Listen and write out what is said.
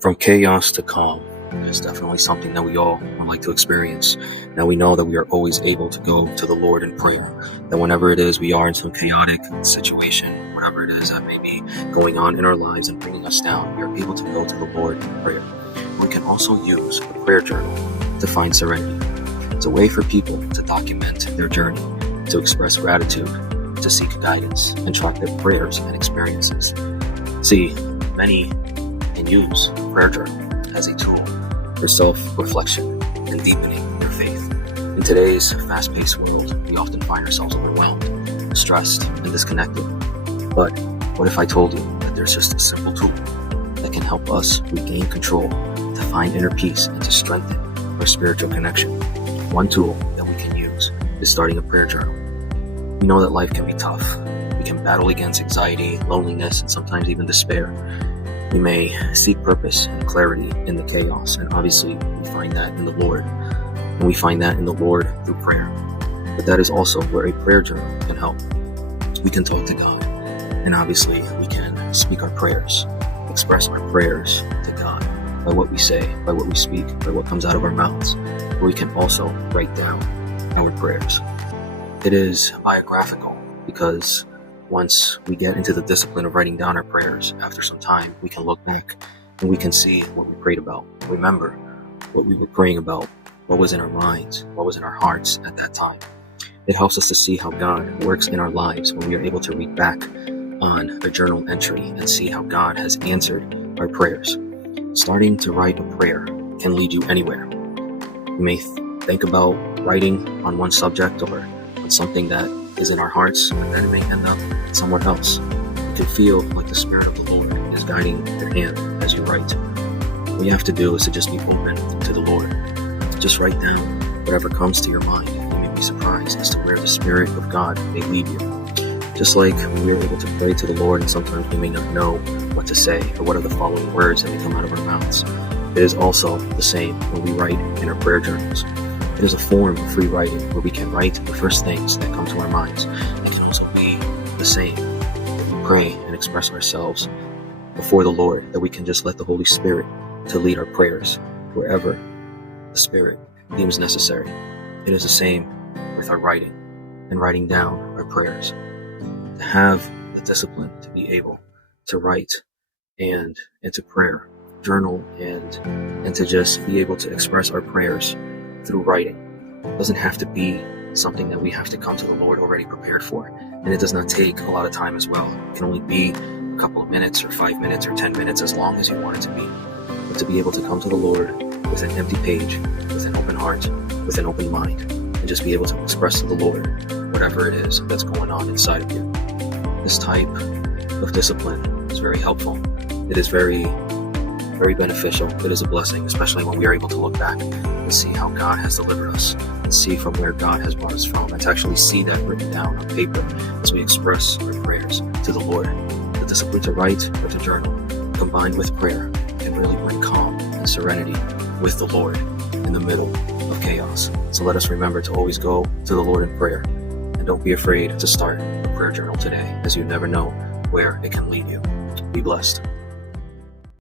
From chaos to calm is definitely something that we all would like to experience. Now we know that we are always able to go to the Lord in prayer, that whenever it is we are in some chaotic situation, whatever it is that may be going on in our lives and bringing us down, we are able to go to the Lord in prayer. We can also use a prayer journal to find serenity. It's a way for people to document their journey, to express gratitude, to seek guidance, and track their prayers and experiences. See, many can use a prayer journal as a tool for self-reflection and deepening their faith. In today's fast-paced world, we often find ourselves overwhelmed, stressed, and disconnected. But what if I told you that there's just a simple tool that can help us regain control, to find inner peace, and to strengthen our spiritual connection? One tool that we can use is starting a prayer journal. We know that life can be tough. We can battle against anxiety, loneliness, and sometimes even despair. We may seek purpose and clarity in the chaos, and obviously we find that in the Lord. And we find that in the Lord through prayer. But that is also where a prayer journal can help. We can talk to God, and obviously we can speak our prayers, express our prayers to God by what we say, by what we speak, by what comes out of our mouths. But we can also write down our prayers. It is biographical because once we get into the discipline of writing down our prayers, after some time, we can look back and we can see what we prayed about, remember what we were praying about, what was in our minds, what was in our hearts at that time. It helps us to see how God works in our lives when we are able to read back on a journal entry and see how God has answered our prayers. Starting to write a prayer can lead you anywhere. You may think about writing on one subject or on something that is in our hearts, but then it may end up somewhere else. You can feel like the Spirit of the Lord is guiding your hand as you write. What you have to do is to just be open to the Lord. Just write down whatever comes to your mind. You may be surprised as to where the Spirit of God may lead you. Just like when we are able to pray to the Lord, and sometimes we may not know what to say or what are the following words that may come out of our mouths. It is also the same when we write in our prayer journals. It is a form of free writing where we can write the first things that come to our minds. It can also be the same if we pray and express ourselves before the Lord, that we can just let the Holy Spirit to lead our prayers wherever the Spirit deems necessary. It is the same with our writing and writing down our prayers. To have the discipline to be able to write and to prayer, journal and to just be able to express our prayers through writing. It doesn't have to be something that we have to come to the Lord already prepared for. And it does not take a lot of time as well. It can only be a couple of minutes or 5 minutes or 10 minutes, as long as you want it to be. But to be able to come to the Lord with an empty page, with an open heart, with an open mind, and just be able to express to the Lord whatever it is that's going on inside of you. This type of discipline is very helpful. It is very beneficial. It is a blessing, especially when we are able to look back and see how God has delivered us and see from where God has brought us from, and to actually see that written down on paper as we express our prayers to the Lord. The discipline to write or to journal, combined with prayer, can really bring calm and serenity with the Lord in the middle of chaos. So let us remember to always go to the Lord in prayer, and don't be afraid to start a prayer journal today, as you never know where it can lead you. Be blessed.